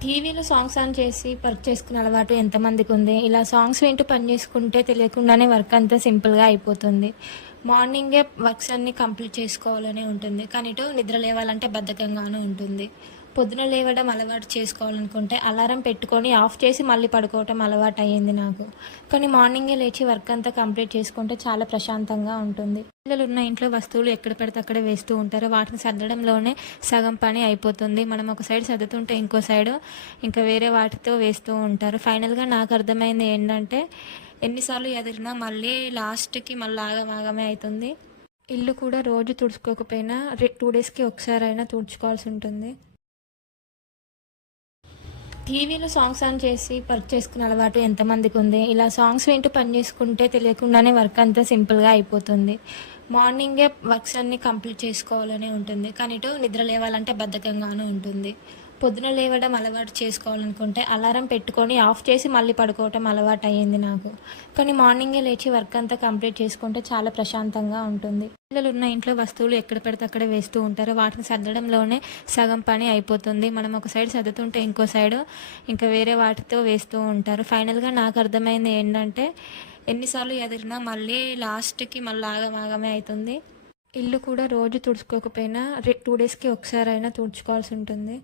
టీవీలో songs on చేసి work చేసుకునే అలవాటు ఎంతమందికి ఉంది? ఇలా సాంగ్స్ వింటూ పని చేసుకుంటే తెలియకుండానే వర్క్ అంతా సింపుల్‌గా అయిపోతుంది. మార్నింగే వర్క్స్ అన్నీ కంప్లీట్ చేసుకోవాలనే ఉంటుంది. కానీ ఇటు నిద్ర లేవాలంటే బద్ధకంగాను ఉంటుంది. పొద్దున లేవడం అలవాటు చేసుకోవాలనుకుంటే అలారం పెట్టుకొని ఆఫ్ చేసి మళ్ళీ పడుకోవటం అలవాటయ్యింది నాకు. కానీ మార్నింగే లేచి వర్క్ అంతా కంప్లీట్ చేసుకుంటే చాలా ప్రశాంతంగా ఉంటుంది. పిల్లలున్న ఇంట్లో వస్తువులు ఎక్కడ పడితే అక్కడ వేస్తూ ఉంటారు. వాటిని సర్దడంలోనే సగం పని అయిపోతుంది. మనం ఒక సైడ్ సర్దుతుంటే ఇంకో సైడు ఇంకా వేరే వాటితో వేస్తూ ఉంటారు. ఫైనల్‌గా నాకు అర్థమైంది ఏంటంటే ఎన్నిసార్లు ఎదిరినా మళ్ళీ లాస్ట్‌కి మళ్ళీ ఆగమాగమే అయితుంది. ఇల్లు కూడా రోజు తుడుచుకోకపోయినా 2 డేస్‌కి ఒకసారైనా తుడుచుకోవాల్సి ఉంటుంది. టీవీలో సాంగ్స్ ఆన్ చేసి వర్క్ చేసుకునే అలవాటు ఎంతమందికి ఉంది? ఇలా సాంగ్స్ వింటూ పని చేసుకుంటే తెలియకుండానే వర్క్ అంతా సింపుల్‌గా అయిపోతుంది. మార్నింగే వర్క్స్ అన్నీ కంప్లీట్ చేసుకోవాలనే ఉంటుంది. కానీ ఇటు నిద్ర లేవాలంటే బద్ధకంగాను ఉంటుంది. పొద్దున లేవడం అలవాటు చేసుకోవాలనుకుంటే అలారం పెట్టుకొని ఆఫ్ చేసి మళ్ళీ పడుకోవటం అలవాటయ్యింది నాకు. కానీ మార్నింగే లేచి వర్క్ అంతా కంప్లీట్ చేసుకుంటే చాలా ప్రశాంతంగా ఉంటుంది. పిల్లలున్న ఇంట్లో వస్తువులు ఎక్కడ పడితే అక్కడ వేస్తూ ఉంటారు. వాటిని సర్దడంలోనే సగం పని అయిపోతుంది. మనం ఒక సైడ్ సర్దుతుంటే ఇంకో సైడు ఇంకా వేరే వాటితో వేస్తూ ఉంటారు. ఫైనల్‌గా నాకు అర్థమైంది ఏంటంటే ఎన్నిసార్లు ఎదిరినా మళ్ళీ లాస్ట్‌కి మళ్ళీ ఆగమాగమే అయితుంది. ఇల్లు కూడా రోజు తుడుచుకోకపోయినా 2 డేస్‌కి ఒకసారైనా తుడుచుకోవాల్సి ఉంటుంది.